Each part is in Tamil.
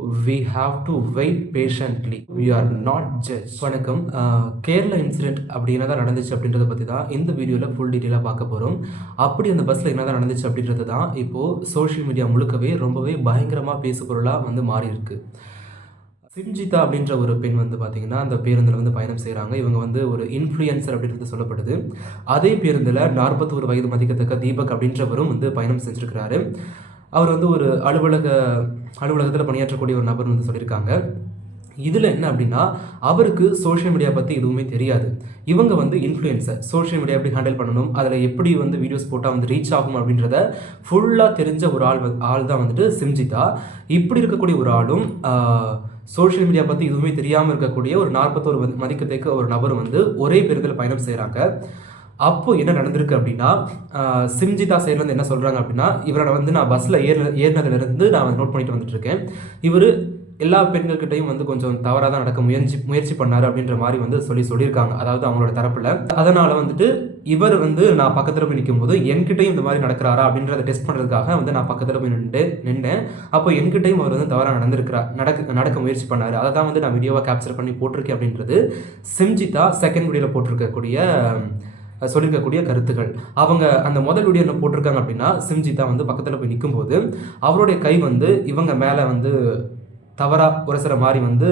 we have to wait patiently. We are not judged. வணக்கம். கேரளா இன்சிடென்ட் அப்படி என்னதான் நடந்துச்சு அப்படின்றத பற்றி தான் இந்த வீடியோவில் ஃபுல் டீட்டெயிலாக பார்க்க போகிறோம். அப்படி அந்த பஸ்ஸில் என்னதான் நடந்துச்சு அப்படின்றது தான் இப்போது சோஷியல் மீடியா முழுக்கவே ரொம்பவே பயங்கரமாக பேசு பொருளாக வந்து மாறி இருக்கு. சிம்ஜிதா அப்படின்ற ஒரு பெண் வந்து பார்த்திங்கன்னா அந்த பேருந்தில் வந்து பயணம் செய்கிறாங்க. இவங்க வந்து ஒரு இன்ஃப்ளூயன்சர் அப்படின்றது சொல்லப்படுது. அதே பேருந்தில் 41 வயது மதிக்கத்தக்க தீபக் அப்படின்றவரும் வந்து பயணம் செஞ்சுருக்கிறாரு. அவர் வந்து ஒரு அலுவலகத்தில் பணியாற்றக்கூடிய ஒரு நபர் வந்து சொல்லியிருக்காங்க. இதில் என்ன அப்படின்னா, அவருக்கு சோஷியல் மீடியா பற்றி எதுவுமே தெரியாது. இவங்க வந்து இன்ஃப்ளூயன்சர், சோஷியல் மீடியா எப்படி ஹேண்டில் பண்ணணும், அதில் எப்படி வந்து வீடியோஸ் போட்டால் வந்து ரீச் ஆகும் அப்படின்றத ஃபுல்லாக தெரிஞ்ச ஒரு ஆள் தான் வந்துட்டு சிம்ஜிதா. இப்படி இருக்கக்கூடிய ஒரு ஆளும் சோஷியல் மீடியா பற்றி எதுவுமே தெரியாமல் இருக்கக்கூடிய ஒரு 41 மதிக்கத்தக்க ஒரு நபர் வந்து ஒரே பேருந்தில் பயணம் செய்கிறாங்க. அப்போது என்ன நடந்திருக்கு அப்படின்னா, சிம்ஜிதா சைட்லேருந்து என்ன சொல்கிறாங்க அப்படின்னா, இவரோட வந்து நான் பஸ்ஸில் ஏறினதுலேருந்து நான் வந்து நோட் பண்ணிட்டு வந்துட்டுருக்கேன். இவர் எல்லா பெண்கள்கிட்டையும் வந்து கொஞ்சம் தவறாக தான் நடக்க முயற்சி பண்ணார் அப்படின்ற மாதிரி வந்து சொல்லியிருக்காங்க. அதாவது அவங்களோட தரப்பில். அதனால் வந்துட்டு இவர் வந்து நான் பக்கத்தில் போய் நிற்கும்போது என்கிட்டையும் இந்த மாதிரி நடக்கிறாரா அப்படின்றத டெஸ்ட் பண்ணுறதுக்காக வந்து நான் பக்கத்தில் போய் நின்றேன். அப்போ என்கிட்டையும் அவர் வந்து தவறாக நடக்க முயற்சி பண்ணார். அதை தான் வந்து நான் வீடியோவாக கேப்சர் பண்ணி போட்டிருக்கேன் அப்படின்றது சிம்ஜிதா செகண்ட் வீடியோவில் சொல்லியிருக்கக்கூடிய கருத்துக்கள். அவங்க அந்த முதல் வீடியோ என்ன போட்டிருக்காங்க அப்படின்னா, சிம்ஜிதா வந்து பக்கத்தில் போய் நிற்கும்போது அவருடைய கை வந்து இவங்க மேலே வந்து தவறாக உரசுற மாதிரி வந்து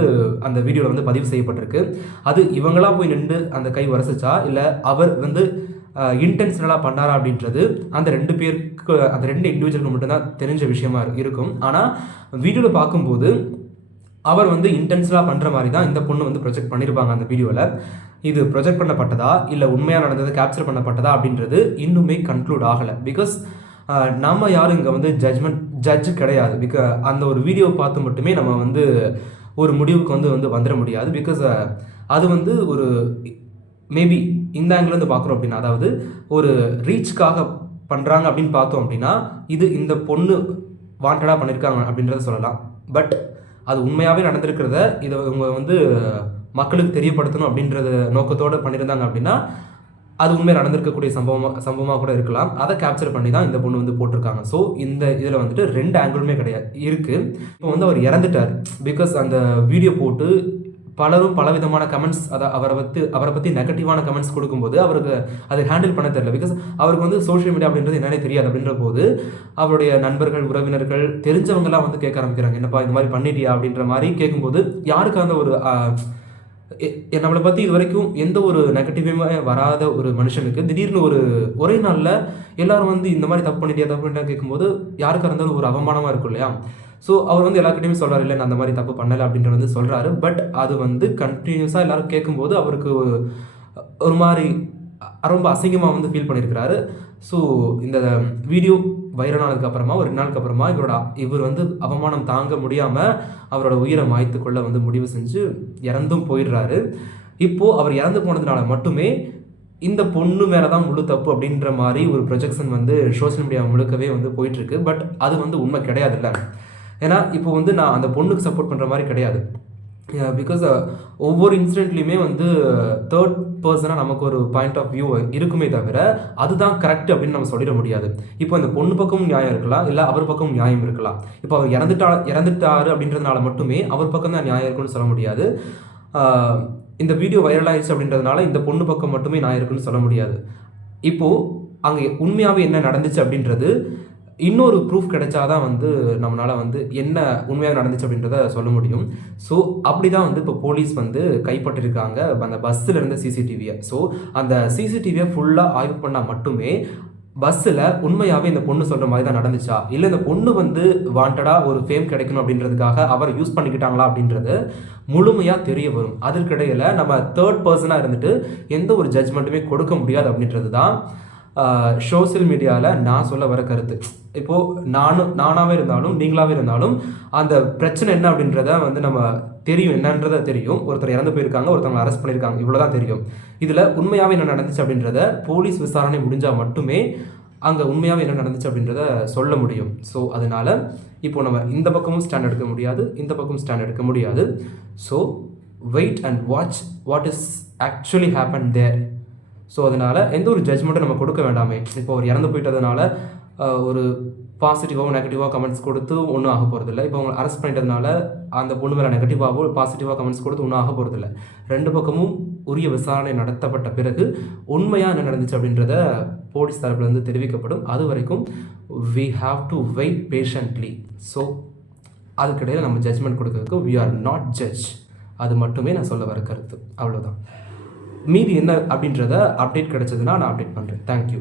அந்த வீடியோவில் வந்து பதிவு செய்யப்பட்டிருக்கு. அது இவங்களாம் போய் நின்று அந்த கை உரசிச்சா இல்லை அவர் வந்து இன்டென்ஷனலாக பண்ணாரா அப்படின்றது அந்த ரெண்டு இண்டிவிஜுவலுக்கு மட்டும்தான் தெரிஞ்ச விஷயமா இருக்கும். ஆனால் வீடியோவில் பார்க்கும்போது அவர் வந்து இன்டென்ஷனலாக பண்ணுற மாதிரி தான் இந்த பொண்ணு வந்து ப்ரொஜெக்ட் பண்ணியிருப்பாங்க அந்த வீடியோவில். இது ப்ரொஜெக்ட் பண்ணப்பட்டதா இல்லை உண்மையாக நடந்தது கேப்சர் பண்ணப்பட்டதா அப்படின்றது இன்னுமே கன்க்ளூட் ஆகலை. பிகாஸ் நம்ம யாரும் இங்கே வந்து ஜட்ஜு கிடையாது. அந்த ஒரு வீடியோவை பார்த்து மட்டுமே நம்ம வந்து ஒரு முடிவுக்கு வந்து வந்துட முடியாது. பிகாஸ் அது வந்து ஒரு மேபி இந்த ஆங்கிலேருந்து பார்க்குறோம் அப்படின்னா, அதாவது ஒரு ரீச்சுக்காக பண்ணுறாங்க அப்படின்னு பார்த்தோம் அப்படின்னா, இந்த பொண்ணு வாண்டடாக பண்ணியிருக்காங்க அப்படின்றத சொல்லலாம். பட் அது உண்மையாகவே நடந்திருக்கிறத இதை இவங்க வந்து மக்களுக்கு தெரியப்படுத்தணும் அப்படின்றத நோக்கத்தோடு பண்ணியிருந்தாங்க அப்படின்னா, அது உண்மையாக நடந்திருக்கக்கூடிய சம்பவமாக கூட இருக்கலாம். அதை கேப்சர் பண்ணி தான் இந்த பொண்ணு வந்து போட்டிருக்காங்க. ஸோ இந்த இதில் வந்துட்டு 2 ஆங்கிளுமே இருக்குது. இப்போ வந்து அவர் இறந்துட்டார். பிகாஸ் அந்த வீடியோ போட்டு பலரும் பலவிதமான கமெண்ட்ஸ் அவரை பற்றி நெகட்டிவான கமெண்ட்ஸ் கொடுக்கும்போது அவருக்கு அதை ஹேண்டில் பண்ண தெரியல. பிகாஸ் அவருக்கு வந்து சோஷியல் மீடியா அப்படின்றது என்னன்னே தெரியாது. அப்படின்ற போது அவருடைய நண்பர்கள், உறவினர்கள், தெரிஞ்சவங்கலாம் வந்து கேட்க ஆரம்பிக்கிறாங்க, என்னப்பா இந்த மாதிரி பண்ணிட்டியா அப்படின்ற மாதிரி கேட்கும்போது, யாருக்கு அந்த ஒரு நம்மளை பற்றி இது வரைக்கும் எந்த ஒரு நெகட்டிவுமே வராத ஒரு மனுஷனுக்கு திடீர்னு ஒரே நாளில் எல்லாரும் வந்து இந்த மாதிரி தப்பு பண்ணிட்டியா கேட்கும்போது யாருக்காக இருந்தாலும் ஒரு அவமானமாக இருக்கும் இல்லையா? ஸோ அவர் வந்து எல்லாருக்கிட்டையுமே சொல்கிறார், இல்லை நான் அந்த மாதிரி தப்பு பண்ணலை அப்படின்ற வந்து சொல்கிறாரு. பட் அது வந்து கண்டினியூஸாக எல்லாரும் கேட்கும்போது அவருக்கு ஒரு மாதிரி ரொம்ப அசிங்கமாக வந்து ஃபீல் பண்ணியிருக்கிறாரு. ஸோ இந்த வீடியோ வைரல் ஆனதுக்கு அப்புறமா ஒரு 2 நாளுக்கு அப்புறமா இவர் வந்து அவமானம் தாங்க முடியாமல் அவரோட உயிரை மாய்த்து கொள்ள வந்து முடிவு செஞ்சு இறந்தும் போயிடுறாரு. இப்போது அவர் இறந்து போனதுனால மட்டுமே இந்த பொண்ணு மேலே தான் முழு தப்பு அப்படின்ற மாதிரி ஒரு ப்ரொஜெக்ஷன் வந்து சோஷியல் மீடியா முழுக்கவே வந்து போயிட்டுருக்கு. பட் அது வந்து உண்மை கிடையாதுல்ல. ஏன்னா இப்போ வந்து நான் அந்த பொண்ணுக்கு சப்போர்ட் பண்ணுற மாதிரி கிடையாது. பிகாஸ் ஒவ்வொரு இன்சிடென்ட்லேயுமே வந்து தேர்ட் பர்சனாக நமக்கு ஒரு பாயிண்ட் ஆஃப் வியூ இருக்குமே தவிர அதுதான் கரெக்ட் அப்படின்னு நம்ம சொல்லிட முடியாது. இப்போ இந்த பொண்ணு பக்கமும் நியாயம் இருக்கலாம், இல்லை அவர் பக்கமும் நியாயம் இருக்கலாம். இப்போ அவர் இறந்துட்டாரு அப்படின்றதுனால மட்டுமே அவர் பக்கம் தான் நியாயம் இருக்குன்னு சொல்ல முடியாது. இந்த வீடியோ வைரல் ஆயிடுச்சு அப்படின்றதுனால இந்த பொண்ணு பக்கம் மட்டுமே நியாயம் இருக்குன்னு சொல்ல முடியாது. இப்போது அங்கே உண்மையாகவே என்ன நடந்துச்சு அப்படின்றது இன்னொரு ப்ரூஃப் கிடைச்சாதான் வந்து நம்மளால் வந்து என்ன உண்மையாக நடந்துச்சு அப்படின்றத சொல்ல முடியும். ஸோ அப்படி தான் வந்து இப்போ போலீஸ் வந்து கைப்பற்றிருக்காங்க அந்த பஸ்ஸில் இருந்த சிசிடிவியை. ஸோ அந்த சிசிடிவியை ஃபுல்லாக ஆய்வு பண்ணால் மட்டுமே பஸ்ஸில் உண்மையாகவே இந்த பொண்ணு சொல்கிற மாதிரி தான் நடந்துச்சா, இல்லை இந்த பொண்ணு வந்து வாண்டடாக ஒரு ஃபேம் கிடைக்கணும் அப்படின்றதுக்காக அவர் யூஸ் பண்ணிக்கிட்டாங்களா அப்படின்றது முழுமையாக தெரிய வரும். அதற்கிடையில் நம்ம தேர்ட் பர்சனாக இருந்துட்டு எந்த ஒரு ஜட்ஜ்மெண்ட்டுமே கொடுக்க முடியாது அப்படின்றது தான் சோஷியல் மீடியாவில் நான் சொல்ல வர கருத்து. இப்போது நானாகவே இருந்தாலும் நீங்களாகவே இருந்தாலும் அந்த பிரச்சனை என்ன அப்படின்றத வந்து நம்ம தெரியும், என்னன்றதை தெரியும். ஒருத்தர் இறந்து போயிருக்காங்க, ஒருத்தவங்களை அரெஸ்ட் பண்ணியிருக்காங்க, இவ்வளோ தான் தெரியும். இதில் உண்மையாகவே என்ன நடந்துச்சு அப்படின்றத போலீஸ் விசாரணை முடிஞ்சால் மட்டுமே அங்கே உண்மையாகவே என்ன நடந்துச்சு அப்படின்றத சொல்ல முடியும். ஸோ அதனால் இப்போ நம்ம இந்த பக்கமும் ஸ்டாண்ட் எடுக்க முடியாது, இந்த பக்கமும் ஸ்டாண்ட் எடுக்க முடியாது. So wait and watch what is actually happen there. So அதனால் எந்த ஒரு ஜட்ஜ்மெண்ட்டும் நம்ம கொடுக்க வேண்டாமே. இப்போ அவர் இறந்து போயிட்டதுனால ஒரு பாசிட்டிவாகவும் நெகட்டிவாக கமெண்ட்ஸ் கொடுத்து ஒன்றும் ஆக போகிறதில்ல. இப்போ அவங்க அரெஸ்ட் பண்ணிட்டதுனால அந்த பொண்ணு மேலே நெகட்டிவாகவோ பாசிட்டிவாக கமெண்ட்ஸ் கொடுத்து ஒன்றும் ஆக போகிறதில்ல. ரெண்டு பக்கமும் உரிய விசாரணை நடத்தப்பட்ட பிறகு உண்மையாக என்ன நடந்துச்சு அப்படின்றத போலீஸ் தரப்புலேருந்து தெரிவிக்கப்படும். அது வரைக்கும் we have to wait patiently. So அதுக்கிடையில் நம்ம ஜட்ஜ்மெண்ட் கொடுக்கறதுக்கு we are not judge. அது மட்டுமே நான் சொல்ல வர கருத்து. அவ்வளோதான். மீதி என்ன அப்படின்றத அப்டேட் கிடைச்சதுன்னா நான் அப்டேட் பண்ணுறேன். தேங்க்யூ.